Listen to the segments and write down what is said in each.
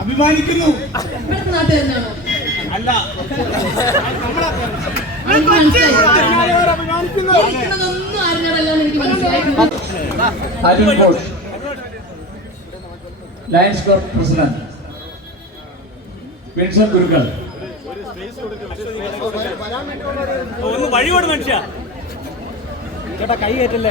അഭിമാനിക്കുന്നു. നാട്ടുകാരനാണോ അല്ല. Arun Ghosh lions club president. Pension ഗുരുക്കൾ. ഒന്ന് വഴിയോട് മനുഷ്യ. ചേട്ടാ കൈ കയറ്റല്ലേ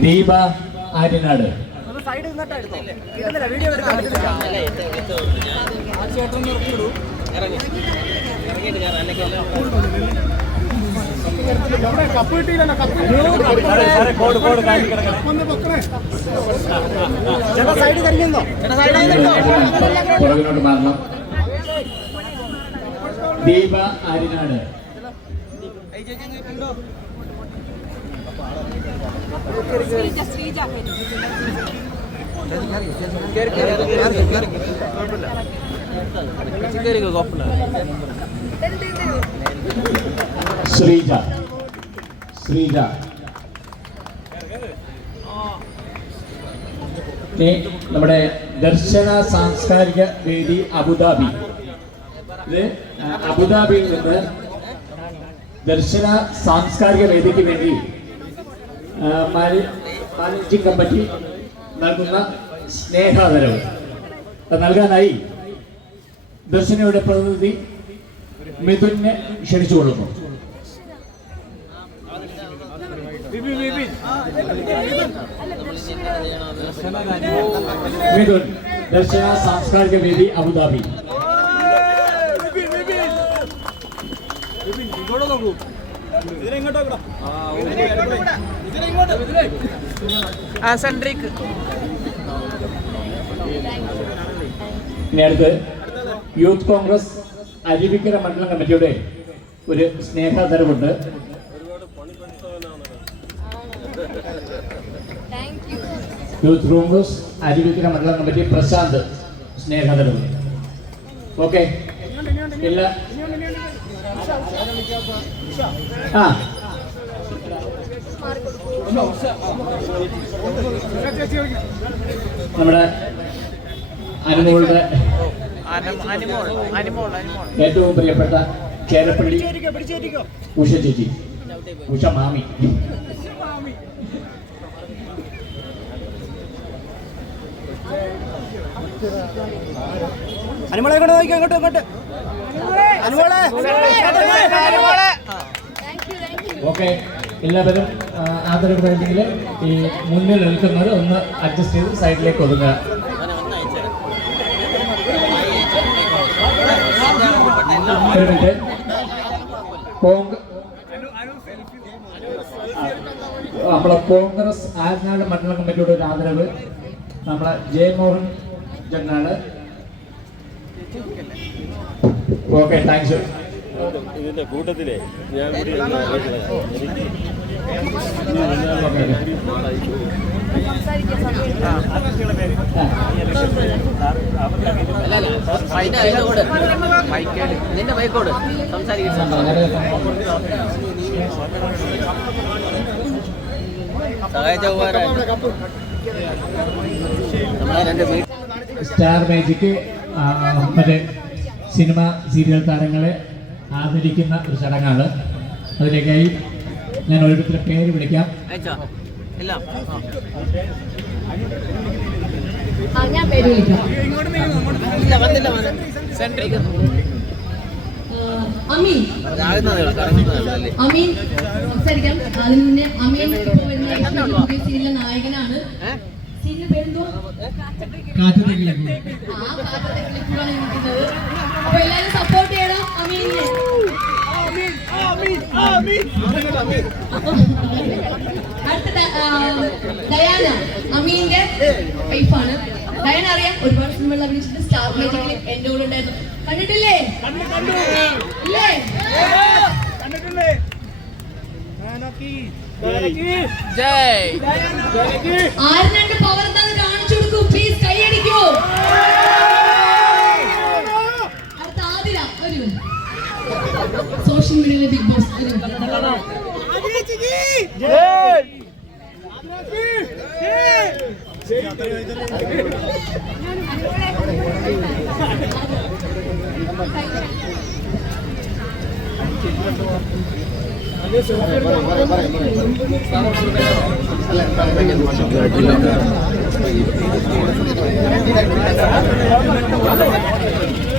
സൈഡ് ആര്യനാട്. സൈഡ് പുറകിലോട്ട് മാറണം. ദീപ ആര്യനാട്. ശ്രീജ. ശ്രീജ. നമ്മുടെ ദർശന സാംസ്കാരിക വേദി അബുദാബി. ഇത് അബുദാബിയിൽ നിന്ന് ദർശന സാംസ്കാരിക വേദിക്ക് വേണ്ടി മാനേജിംഗ് കമ്മിറ്റി നൽകുന്ന സ്നേഹാദരവ്. നൽകാനായി ദർശനയുടെ പ്രതിനിധി മിഥുനെ ക്ഷണിച്ചുകൊള്ളുന്നു. മിഥുൻ ദർശന സാംസ്കാരിക വേദി അബുദാബി. ഇതിലെങ്ങോട്ടോ ആ ഇനി അടുത്ത് യൂത്ത് കോൺഗ്രസ് അരുവിക്കര മണ്ഡലം കമ്മിറ്റിയുടെ ഒരു സ്നേഹതരവുണ്ട് യൂത്ത് കോൺഗ്രസ് അരുവിക്കര മണ്ഡലം കമ്മിറ്റി പ്രശാന്ത് സ്നേഹതരവ് ഓക്കെ. ഇല്ല ആ. നമ്മുടെ അനുമോളുടെ ഏറ്റവും പ്രിയപ്പെട്ട ചേരപ്പള്ളി ഉഷ ചേച്ചി ഉഷ മാമി. അനുമോളെ കൊണ്ട് നോക്കിയോ ഇങ്ങോട്ട് ഇങ്ങോട്ട്. അനുമോളെ അനിമോളെ ഓക്കെ. എല്ലാവരും ആദരവ് കഴിഞ്ഞെങ്കിൽ ഈ മുന്നിൽ നിൽക്കുന്നത് ഒന്ന് അഡ്ജസ്റ്റ് ചെയ്ത് സൈഡിലേക്ക് ഒതുങ്ങുക. കോൺഗ്രസ് നമ്മളെ കോൺഗ്രസ് ആര്യനാട് മണ്ഡലം കമ്മിറ്റിയുടെ ഒരു ആദരവ് നമ്മളെ ജയമോഹൻ ജനാണ് ഓക്കെ താങ്ക്സ് ഇതിന്റെ കൂട്ടത്തിലെ ഞാൻ കൂടി എനിക്ക് നിന്റെ മൈക്കോട് സഹായിച്ച വീട് സ്റ്റാർ മേജിക്ക് മറ്റേ സിനിമ സീരിയൽ താരങ്ങളെ ആദരിക്കുന്ന ഒരു ചടങ്ങാണ്. അതിലേക്കായി ഞാൻ ഓരോരുത്തരുടെ പേര് വിളിക്കാം. അമീൻ. സംസാരിക്കാം. അതിന് മുന്നേ സീരിയലിലെ നായകനാണ്. പേരെന്തോ കാറ്റത്തെ അപ്പൊ എല്ലാരും സപ്പോർട്ട് ചെയ്യണം. അടുത്ത ഡയാന. അമീന്റെ വൈഫാണ് ഡയാന അറിയാം ഒരുപാട് സിനിമകൾ അഭിനയിച്ചിട്ട് സ്റ്റാർ മാജിക്കിൽ എന്റെ കൂടെ ഉണ്ടായിരുന്നു. കണ്ടിട്ടില്ലേ? ജയ്. ആരിനെ പവർ എന്താന്ന് കാണിച്ചു കൊടുക്കൂ? പ്ലീസ് കൈയടിക്കൂ അടുത്ത ആതിര വരൂ സോഷ്യൽ മീഡിയയിലെ ബിഗ് ബോസ് ആ ഓക്കെ ഓക്കെ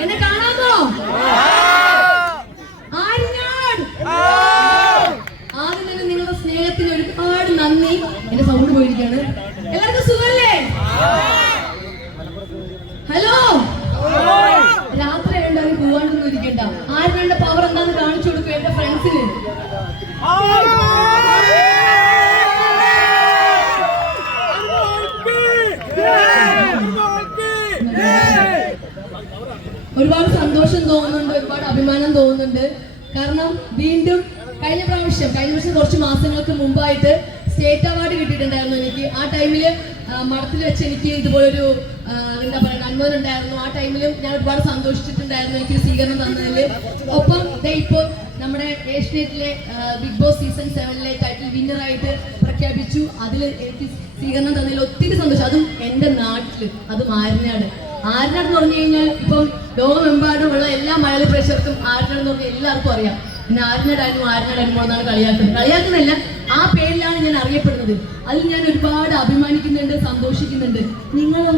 എന്നെ കാണാമോ ആര്യനാട് ആദ്യം തന്നെ നിങ്ങളുടെ സ്നേഹത്തിന് ഒരുപാട് നന്ദി എന്റെ സൗണ്ട് പോയിരിക്കാണ് എല്ലാവർക്കും സുഖല്ലേ ഹലോ രാത്രി ആയതുകൊണ്ട് പോവാണ്ടൊന്നും ഇരിക്കണ്ട ആരുടെ പവർ എന്താന്ന് കാണിച്ചു കൊടുക്കും എന്റെ ഫ്രണ്ട്സിന് ഒരുപാട് സന്തോഷം തോന്നുന്നുണ്ട് ഒരുപാട് അഭിമാനം തോന്നുന്നുണ്ട്. കാരണം വീണ്ടും കഴിഞ്ഞ പ്രാവശ്യം കഴിഞ്ഞ പ്രാവശ്യം കുറച്ച് മാസങ്ങൾക്ക് മുമ്പായിട്ട് സ്റ്റേറ്റ് അവാർഡ് കിട്ടിയിട്ടുണ്ടായിരുന്നു എനിക്ക്. ആ ടൈമിൽ മഠത്തിൽ വെച്ച് എനിക്ക് ഇതുപോലൊരു എന്താ പറയുക അനുഭവം ഉണ്ടായിരുന്നു. ആ ടൈമിലും ഞാൻ ഒരുപാട് സന്തോഷിച്ചിട്ടുണ്ടായിരുന്നു എനിക്ക് സ്വീകരണം തന്നതിൽ ഒപ്പം ഇപ്പോൾ നമ്മുടെ ഏഷ്യനെറ്റിലെ ബിഗ് ബോസ് സീസൺ സെവനിലെ ടൈറ്റിൽ വിന്നറായിട്ട് പ്രഖ്യാപിച്ചു. അതിൽ എനിക്ക് സ്വീകരണം തന്നതിൽ ഒത്തിരി സന്തോഷം. അതും എന്റെ നാട്ടിൽ അത് ആരിനാട് ആരിനാട് എന്ന് പറഞ്ഞു കഴിഞ്ഞാൽ ഇപ്പം ലോകമെമ്പാടുമുള്ള എല്ലാ മലയാളി പ്രേക്ഷകർക്കും ആരുടെ എന്ന് പറഞ്ഞാൽ എല്ലാവർക്കും അറിയാം. പിന്നെ ആരിനാടായിരുന്നു ആരിനാടായിരുന്നു എന്നാണ് കളിയാക്കുന്നത്. കളിയാക്കുന്നതല്ല ആ പേരിലാണ് ഞാൻ അറിയപ്പെടുന്നത്. അതിൽ ഞാൻ ഒരുപാട് അഭിമാനിക്കുന്നുണ്ട് സന്തോഷിക്കുന്നുണ്ട്. നിങ്ങളോ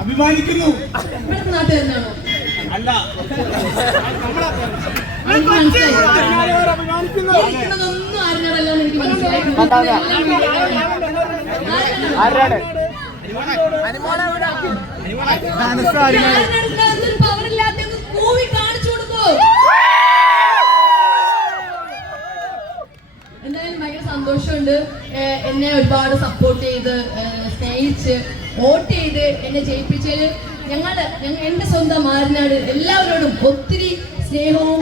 അഭിമാനിക്കുന്നു. നാട്ടുകാരനാണോ? അല്ല എനിക്ക് കാണിച്ചു. എന്തായാലും ഭയങ്കര സന്തോഷമുണ്ട് എന്നെ ഒരുപാട് സപ്പോർട്ട് ചെയ്ത് സ്നേഹിച്ച് വോട്ട് ചെയ്ത് എന്നെ ജയിപ്പിച്ചതിൽ ഞങ്ങളുടെ എന്റെ സ്വന്തം മാറിനാട് എല്ലാവരോടും ഒത്തിരി സ്നേഹവും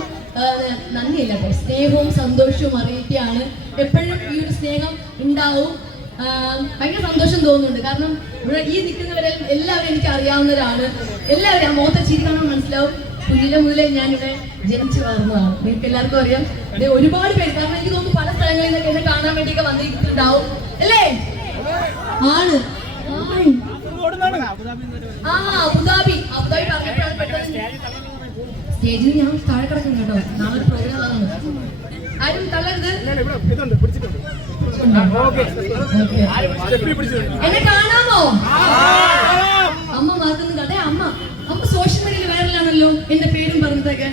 നന്ദിയില്ല സ്നേഹവും സന്തോഷവും അറിയിക്കുകയാണ്. എപ്പോഴും ഈ ഒരു സ്നേഹം ഉണ്ടാവും. ഭയങ്കര സന്തോഷം തോന്നുന്നുണ്ട്. കാരണം ഇവിടെ ഈ നിൽക്കുന്നവരെ എല്ലാവരും എനിക്ക് അറിയാവുന്നവരാണ്. എല്ലാവരും ആ മുഖത്തെ ചിരി കാണാൻ മനസ്സിലാവും. കുഞ്ഞിലെ മുതലേ ഞാനിവിടെ ജനിച്ചു വളർന്നതാണ്. നിങ്ങൾക്ക് എല്ലാവർക്കും അറിയാം. ഒരുപാട് പേര് കാരണം എനിക്ക് തോന്നുന്നു പല സ്ഥലങ്ങളിൽ നിന്നൊക്കെ എന്നെ കാണാൻ വേണ്ടിയൊക്കെ വന്നിട്ടുണ്ടാവും അല്ലേ? ആണ്. സ്റ്റേജിൽ ഞാൻ താഴെ കിടക്കുന്നു കേട്ടോ. നാളെ പ്രോഗ്രാം ആണ്. ആരും തള്ളരുത്. എന്നെ കാണാമോ? അമ്മ മാർക്കുന്നു കണ്ടേ അമ്മ. അമ്മ സോഷ്യൽ മീഡിയയിൽ വൈറലാണല്ലോ എന്റെ പേരും പറഞ്ഞതൊക്കെ.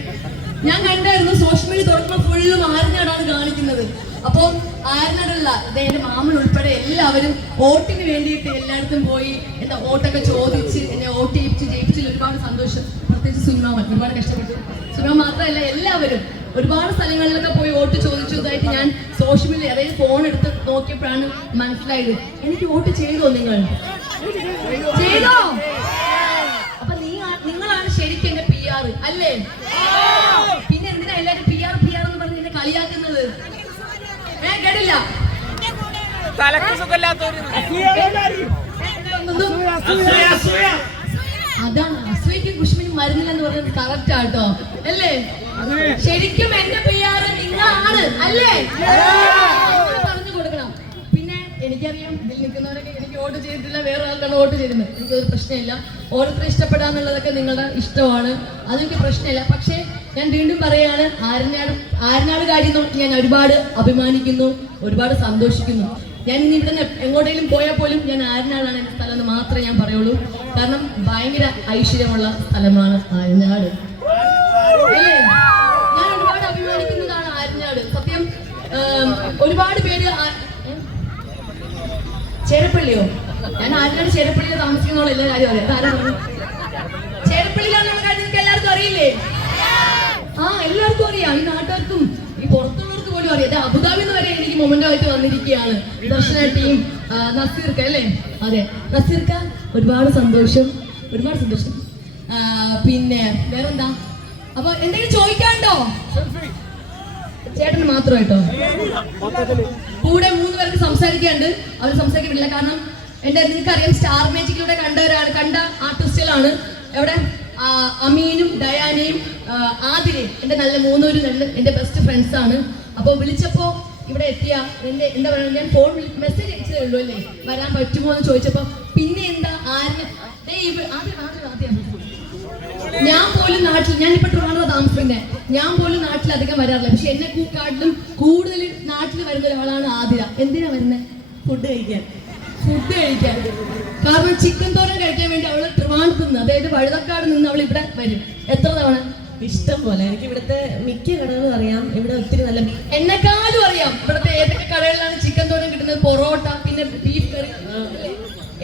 ഞാൻ കണ്ടായിരുന്നു സോഷ്യൽ മീഡിയ തുറക്കുമ്പോൾ ഫുള്ള് ആരിനാടാണ് കാണിക്കുന്നത്. അപ്പോൾ ആരിനാടല്ല ഇത് എന്റെ മാമൻ ഉൾപ്പെടെ എല്ലാവരും വോട്ടിന് വേണ്ടിയിട്ട് എല്ലായിടത്തും പോയി എന്താ വോട്ടൊക്കെ ചോദിച്ച് എന്നെ വോട്ട് ചെയ്യിപ്പിച്ച് ജയിപ്പിച്ചതിൽ ഒരുപാട് സന്തോഷം. പ്രത്യേകിച്ച് സുനിമാമൻ ഒരുപാട് കഷ്ടപ്പെട്ടു. സുനിമ മാത്രമല്ല എല്ലാവരും ഒരുപാട് സ്ഥലങ്ങളിലൊക്കെ പോയി വോട്ട് ചോദിച്ചതായിട്ട് ഞാൻ സോഷ്യൽ മീഡിയ അതായത് ഫോൺ എടുത്ത് നോക്കിയപ്പോഴാണ് മനസ്സിലായത്. എനിക്ക് വോട്ട് ചെയ്തോ നിങ്ങൾ? ചെയ്തോ? അപ്പൊ നിങ്ങളാണ് ശരിക്കും എന്റെ പി ആർ അല്ലേ പിന്നെ എന്തിനാ എല്ലാരും പി ആർ പി ആർ എന്ന് പറഞ്ഞ് എന്നെ കളിയാക്കുന്നത് ഏ കേട്ടില്ല. തലക്ക് സുഖമില്ലാത്തവര്? അതാണ് അസൂയക്കും കുഷ്മിനും മരുന്നില്ലെന്ന് പറഞ്ഞത് കറക്റ്റ് ആട്ടോ. അല്ലേ? ശരിക്കും എന്റെ പെയ്യാറ് നിങ്ങളാണ് അല്ലേ? പറഞ്ഞു കൊടുക്കണം. പിന്നെ എനിക്കറിയാം ഇതിൽ നിൽക്കുന്നവരൊക്കെ എനിക്ക് വോട്ട് ചെയ്തിട്ടില്ല വേറെ ആൾക്കാണ് വോട്ട് ചെയ്തിരുന്നത്. എനിക്കൊരു പ്രശ്നമില്ല. ഓരോരുത്തരെ ഇഷ്ടപ്പെടാന്നുള്ളതൊക്കെ നിങ്ങളുടെ ഇഷ്ടമാണ്. അതെനിക്ക് പ്രശ്നമില്ല. പക്ഷേ ഞാൻ വീണ്ടും പറയാണ് ആരനാട് ആരനാട് കാര്യം നോക്കി ഞാൻ ഒരുപാട് അഭിമാനിക്കുന്നു ഒരുപാട് സന്തോഷിക്കുന്നു. ഞാൻ ഇനി ഇവിടെ നിന്ന് എങ്ങോട്ടേലും പോയാൽ പോലും ഞാൻ ആരനാടാണ് എന്റെ സ്ഥലം എന്ന് മാത്രമേ ഞാൻ പറയുള്ളൂ. കാരണം ഭയങ്കര ഐശ്വര്യമുള്ള സ്ഥലമാണ് ആരനാട്? ഞാൻ ഒരുപാട് അഭിമാനിക്കുന്നതാണ് ആരനാട്. സത്യം ഒരുപാട് പേര് ചേരപ്പള്ളിയോ? ഞാൻ ആരനാട് ചേരപ്പള്ളിയിൽ താമസിക്കുന്നുള്ള എല്ലാ കാര്യം അറിയാം. ചേരപ്പള്ളിയിലാണെന്നുള്ള കാര്യം എല്ലാവർക്കും അറിയില്ലേ? എല്ലാവർക്കും അറിയാം ഈ നാട്ടുകാർക്കും ഈ പുറത്തുള്ളവർക്ക് പോലും അറിയാം. അതെ അബുദാബി എന്ന് വരെ എനിക്ക് മൊമെന്റ് ആയിട്ട് വന്നിരിക്കുകയാണ്. ദർശന ടീം നസീർക്ക അല്ലേ? അതെ. നസീർക്ക ഒരുപാട് സന്തോഷം. ഒരുപാട് സന്തോഷം. പിന്നെ വേറെന്താ? അപ്പൊ എന്തെങ്കിലും ചോദിക്കാണ്ടോ ചേട്ടന് മാത്രമായിട്ടോ? കൂടെ മൂന്ന് പേർക്ക് സംസാരിക്കാണ്ട് അവർ സംസാരിക്കാൻ കാരണം എന്റെ നിങ്ങൾക്കറിയാം സ്റ്റാർ മേജിക്കിലൂടെ കണ്ടവരാണ് കണ്ട ആർട്ടിസ്റ്റുകളാണ് എവിടെ? അമീനും ഡയാനയും ആതിരയും എന്റെ നല്ല മൂന്നൂര് രണ്ട് എന്റെ ബെസ്റ്റ് ഫ്രണ്ട്സ് ആണ്. അപ്പോൾ വിളിച്ചപ്പോ ഇവിടെ എത്തിയ എന്റെ എന്താ പറയുക ഞാൻ ഫോൺ മെസ്സേജ് അയച്ചതേ ഉള്ളൂ അല്ലേ? വരാൻ പറ്റുമോ എന്ന് ചോദിച്ചപ്പോ പിന്നെ എന്താ ആര് ഞാൻ പോലും നാട്ടിൽ ഞാൻ ഇപ്പൊ ട്രിവാൻഡ്രം താമസിക്കുന്നത് ഞാൻ പോലും നാട്ടിൽ അധികം വരാറില്ല. പക്ഷെ എന്നെ കൂട്ടാട്ടിലും കൂടുതൽ നാട്ടിൽ വരുന്ന ഒരാളാണ് ആതിര. എന്തിനാ വരുന്നത് ഫുഡ് കഴിക്കാൻ. ഫുഡ് കഴിക്കാൻ. കാരണം ചിക്കൻ തോരൻ കഴിക്കാൻ വേണ്ടി അവൾ ട്രിവാൻഡ്രത്ത് നിന്ന് അതായത് വഴുതക്കാട് നിന്ന് അവൾ ഇവിടെ വരും. എത്ര തവണ? ഇഷ്ടം പോലെ. എനിക്ക് ഇവിടുത്തെ മിക്ക കടകളും അറിയാം. ഇവിടെ ഒത്തിരി നല്ല എന്നെക്കാളും അറിയാം. ഇവിടുത്തെ ഏതൊക്കെ കടകളിലാണ് ചിക്കൻ തോരൻ കിട്ടുന്നത്? പൊറോട്ട പിന്നെ ബീഫ് കറി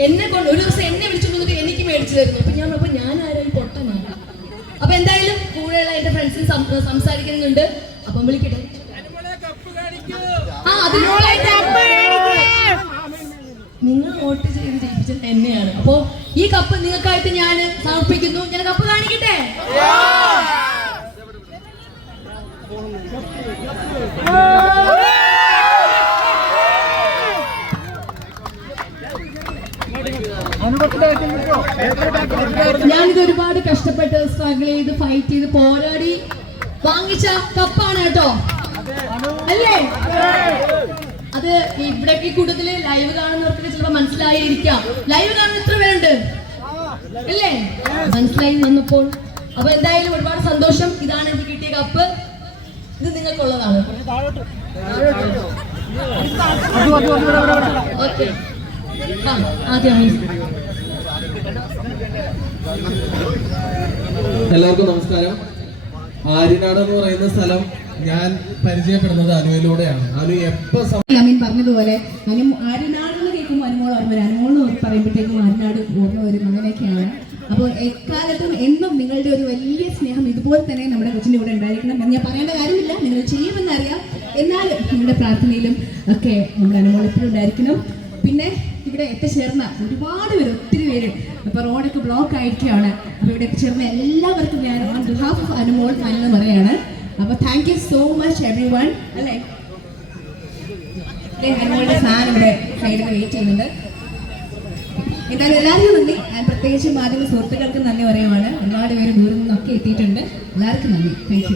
എന്നെ കൊണ്ട് ഒരു ദിവസം എന്നെ വിളിച്ചു വന്നിട്ട് എനിക്ക് മേടിച്ചു തരുന്നു അപ്പൊ ഞാൻ അപ്പൊ ഞാൻ ആരായി പൊട്ടനാണ് അപ്പൊ എന്തായാലും കൂടെയുള്ള എന്റെ ഫ്രണ്ട്സിന് സംസാരിക്കുന്നുണ്ട്. അപ്പം വിളിക്കട്ടെ. ആ നിങ്ങൾ വോട്ട് ചെയ്ത് ജയിപ്പിച്ചത് എന്നെയാണ്. അപ്പോ ഈ കപ്പ് നിങ്ങൾക്കായിട്ട് ഞാൻ സമർപ്പിക്കുന്നു. ഞാൻ കപ്പ് കാണിക്കട്ടെ? ഞാനിത് ഒരുപാട് കഷ്ടപ്പെട്ട് സ്ട്രഗിൾ ചെയ്ത് ഫൈറ്റ് ചെയ്ത് പോരാടി. വാങ്ങിച്ച കപ്പാണ് കേട്ടോ. അല്ലേ? അത് ഇവിടെ ഈ കൂട്ടത്തിൽ ലൈവ് കാണുന്നവർക്ക് ചിലപ്പോ മനസ്സിലായിരിക്കാം. ലൈവ് കാണുന്ന എത്ര പേരുണ്ട്? അല്ലേ മനസ്സിലായി വന്നപ്പോൾ. അപ്പൊ എന്തായാലും ഒരുപാട് സന്തോഷം. ഇതാണ് എനിക്ക് കിട്ടിയ കപ്പ് ഇത് നിങ്ങൾക്കുള്ളതാണ്. എല്ലാവർക്കും നമസ്കാരം. ആര്യനാട് എന്ന് പറയുന്ന സ്ഥലം ഞാൻ പരിചയപ്പെടുന്നത് അനുവിലൂടെയാണ്. അനു എപ്പോ അമീൻ പറഞ്ഞതുപോലെ അനു ആര്യനാടെന്ന് കേൾക്കുമ്പോൾ അനുമോൾ ഓർമ്മ അനുമോൾ പറയുമ്പോഴത്തേക്കും ആര്യനാട് ഓർമ്മ വരും. അങ്ങനെയൊക്കെയാണ്. അപ്പോൾ എക്കാലത്തും എന്നും നിങ്ങളുടെ ഒരു വലിയ സ്നേഹം ഇതുപോലെ തന്നെ നമ്മുടെ കൊച്ചിന്റെ കൂടെ ഉണ്ടായിരിക്കണം. എന്ന് ഞാൻ പറയേണ്ട കാര്യമില്ല. നിങ്ങൾ ചെയ്യുമെന്നറിയാം. എന്നാലും നിങ്ങളുടെ പ്രാർത്ഥനയിലും ഒക്കെ നമ്മുടെ അനുമോൾ എപ്പോഴും ഉണ്ടായിരിക്കണം. പിന്നെ ഇവിടെ എത്തിച്ചേർന്ന ഒരുപാട് പേര് ഒത്തിരി പേര് അപ്പോൾ റോഡൊക്കെ ബ്ലോക്ക് ആയിരിക്കുകയാണ്. അപ്പോൾ ഇവിടെ എത്തിച്ചേർന്ന എല്ലാവർക്കും ഞാൻ ഓൺ ബിഹാഫ് ഓഫ് അനുമോൾ എന്ന് പറയാണ്. അപ്പോൾ thank you so much everyone അല്ലേ അനുമോളുടെ ഫാൻ ഇവിടെ സൈഡിൽ വെയിറ്റ് ചെയ്യുന്നുണ്ട്. എന്തായാലും എല്ലാവർക്കും നന്ദി. പ്രത്യേകിച്ച് മാധ്യമ സുഹൃത്തുക്കൾക്ക് നന്ദി പറയുവാണ്. ഒരുപാട് പേര് ദൂരം നിന്നൊക്കെ എത്തിയിട്ടുണ്ട്. എല്ലാവർക്കും നന്ദി. താങ്ക്